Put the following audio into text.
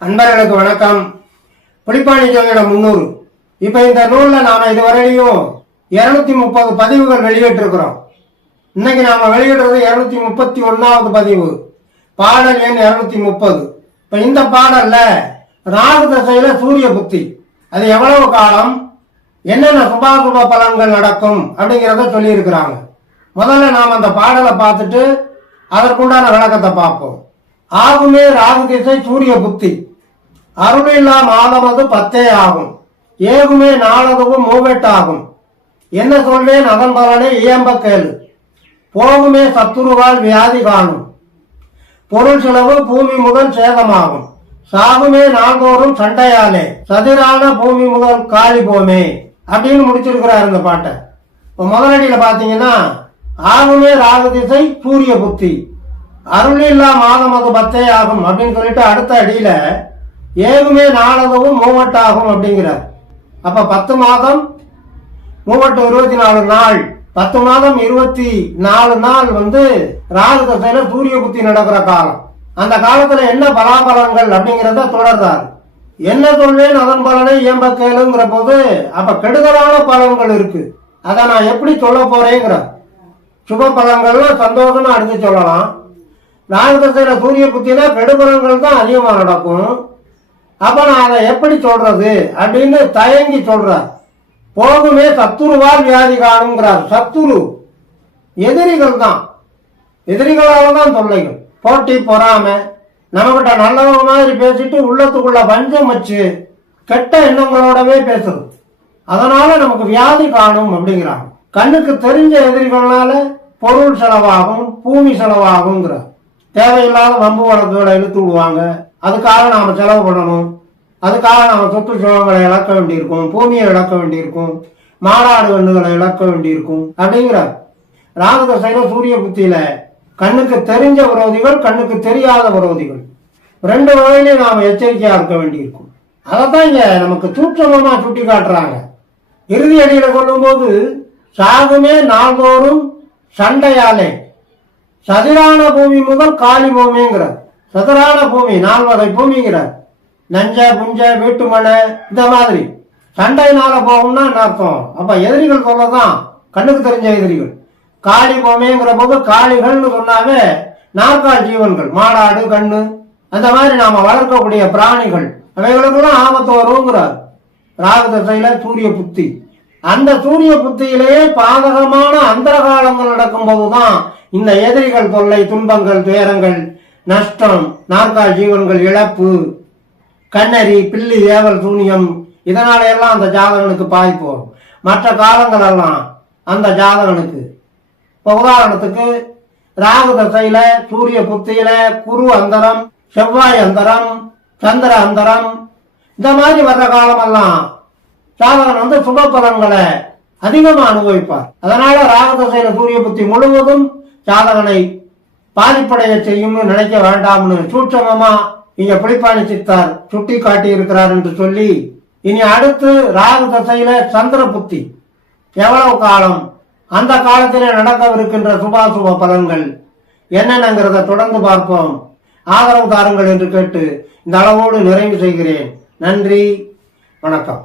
அன்பர்களுக்கு வணக்கம். புலிப்பாணி ஜோதிடம் 300. இப்ப இந்த நூல்ல நாம இதுவரையிலும் 230 பதிவுகள் வெளியிட்டிருக்கிறோம். இன்னைக்கு நாம வெளியிடுறது 231வது பதிவு, பாடல் எண் 230. இப்ப இந்த பாடல்ல ராகு தசையில சூரிய புத்தி, அது எவ்வளவு காலம், என்னென்ன சுபாசுப பலன்கள் நடக்கும் அப்படிங்கிறத சொல்லி இருக்கிறாங்க. முதல்ல நாம் அந்த பாடலை பார்த்துட்டு அதற்குண்டான விளக்கத்தை பார்ப்போம். ஆகுமே ராகு திசை சூரிய புத்தி, அருளில்லா மாதமது 10 ஆகும், ஏகுமே நாளதுவும் 3 ஆகும், என்ன சொல்வேன் அதன் பலனை இயம்ப கேளு, போகுமே சத்துருவால் வியாதி காணும், பொருள் செலவு பூமி முதல் சேதமாகும், சாகுமே நாள்தோறும் சண்டையாலே, சதிரான பூமி முதல் காலி போமே அப்படின்னு முடிச்சிருக்கிறார் இந்த பாட்டை. இப்போ முதலடியில பாத்தீங்கன்னா ஆகுமே ராகு திசை சூரிய புத்தி, அருளில்லா மாதம் அது 10 ஆகும் அப்படின்னு சொல்லிட்டு அடுத்த அடியில ஏகுமே நாளதுவும் 3 ஆகும் அப்படிங்கிறார். அப்ப 10 மாதம் 3 24 நாள், 10 மாதம் 24 நாள் ராகு தசையில சூரிய புத்தி நடக்கிற காலம். அந்த காலத்துல என்ன பலாபலன்கள் அப்படிங்கிறத தொடர்றாரு. என்ன சொல்வேன் அதன் பலனை இயம்ப கேளுங்கிற போது அப்ப கெடுதலான பலன்கள் இருக்கு, அதை நான் எப்படி சொல்ல போறேங்கிற. சுப பலன்கள்லாம் சந்தோஷம்னு அடுத்து சொல்லலாம். ராகு தசையில சூரிய புத்தினா கெடுபலன்கள் தான் அதிகமா நடக்கும். அப்ப நான் அதை எப்படி சொல்றது அப்படின்னு தயங்கி சொல்றார். போகுமே சத்துருவால் வியாதி காணுங்கிறார். சத்துரு எதிரிகள் தான், எதிரிகளால தான் தொல்லைகள், போட்டி பொறாமை, நம்மகிட்ட நல்லவங்க மாதிரி பேசிட்டு உள்ளத்துக்குள்ள வஞ்சம் வச்சு கெட்ட எண்ணங்களோடவே பேசுறது, அதனால நமக்கு வியாதி காணும் அப்படிங்கிறாங்க. கண்ணுக்கு தெரிஞ்ச எதிரிகள்னால பொருள் செலவாகும், பூமி செலவாகுங்கிறார். தேவையில்லாத வம்பு வழக்குகளை இழுத்து விடுவாங்க, அதுக்காக நாம செலவு பண்ணணும், அதுக்காக நாம சொத்து சுகங்களை இழக்க வேண்டியிருக்கும், பூமியை இழக்க வேண்டியிருக்கும், மாடாடு கண்ணுகளை இழக்க வேண்டியிருக்கும் அப்படிங்கிறார். ராகு தசையில சூரிய புத்தியில கண்ணுக்கு தெரிஞ்ச விரோதிகள், கண்ணுக்கு தெரியாத விரோதிகள், 2 வகையிலையும் நாம எச்சரிக்கையா இருக்க வேண்டியிருக்கும். அதைத்தான் இங்க நமக்கு சூட்சமமா சுட்டி காட்டுறாங்க. இறுதி அடியில சொல்லும் போது சாகுமே நாள்தோறும் சண்டையாலே, சதுரான பூமி முதல் காலி பூமிங்கிறார். சதுரான பூமி 4 வகை பூமிங்கிறார். நஞ்ச புஞ்ச வீட்டு மனை இந்த மாதிரி சண்டையினால போகும்னா அர்த்தம். அப்ப எதிரிகள் சொல்லதான் கண்ணுக்கு தெரிஞ்ச எதிரிகள். காளி பூமிங்கிற போது காளிகள்னு சொன்னாவே நாற்கால் ஜீவன்கள், மாடாடு கண்ணு அந்த மாதிரி நாம வளர்க்கக்கூடிய பிராணிகள், அவைகளுக்கெல்லாம் ஆபத்து வருங்கிறார். ராகு தசையில சூரிய புத்தி, அந்த சூரிய புத்தியிலேயே பாதகமான அந்தர காலங்கள் நடக்கும் போதுதான் இந்த எதிரிகள் தொல்லை, துன்பங்கள், துயரங்கள், நஷ்டம், நாற்கால் ஜீவன்கள் இழப்பு, கண்ணறி, பில்லி, ஏவல், சூனியம், இதனால எல்லாம் அந்த ஜாதகனுக்கு பாதிப்பு வரும். மற்ற காலங்கள் எல்லாம் அந்த ஜாதகனுக்கு, இப்போ உதாரணத்துக்கு ராகு தசையில சூரிய புத்தியில குரு அந்தரம், செவ்வாய் அந்தரம், சந்திர அந்தரம் இந்த மாதிரி வர்ற காலமெல்லாம் ஜாதகன் சுப பலன்களை அதிகமா அனுபவிப்பார். அதனால ராகு தசையில சூரிய புத்தி முழுவதும் ஜாதகனை பாதிப்படைய செய்யும்னு நினைக்க வேண்டாம்னு சூட்சமமா இங்க புலிப்பாணி சித்தார் சுட்டி காட்டி இருக்கிறார் என்று சொல்லி, இனி அடுத்து ராகு தசையில சந்திர புத்தி எவ்வளவு காலம், அந்த காலத்திலே நடக்கவிருக்கின்ற சுபாசுப பலன்கள் என்னென்னங்கிறத தொடர்ந்து பார்ப்போம். ஆதரவு தாருங்கள் என்று கேட்டு இந்த அளவோடு நிறைவு செய்கிறேன். நன்றி, வணக்கம்.